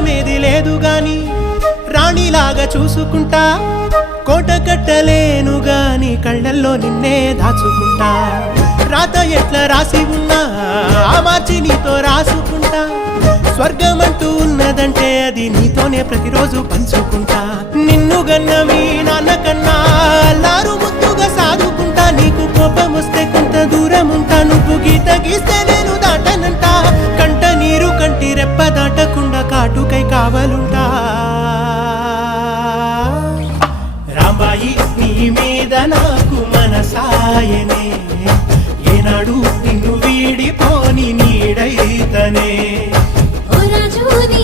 భారమేది లేదు గాని రాణిలాగా చూసుకుంటా కోట కట్టలేను గాని కళ్ళల్లో నిన్నే దాచుకుంటా రాత ఎట్లా రాసి ఉన్నా ఆ మార్చి నీతో రాసుకుంటా స్వర్గమంటూ ఉన్నదంటే అది నీతోనే ప్రతిరోజు పంచుకుంటా నిన్ను గన్న మీ నాన్న కన్నా లారు ముద్దుగా సాదుకుంటా నీకు కోపం వస్తే కొంత దూరం ఉంటా నువ్వు గీత గీస్తే నేను దాటనంట కంట నీరు కంటి రెప్ప దాటకుండా కాటుకై కావలుంటా రాంబాయి నీ మీద నాకు మనసాయనే ఏనాడు నిన్ను వీడిపోని నీడైతనే ఓ రాజు నీ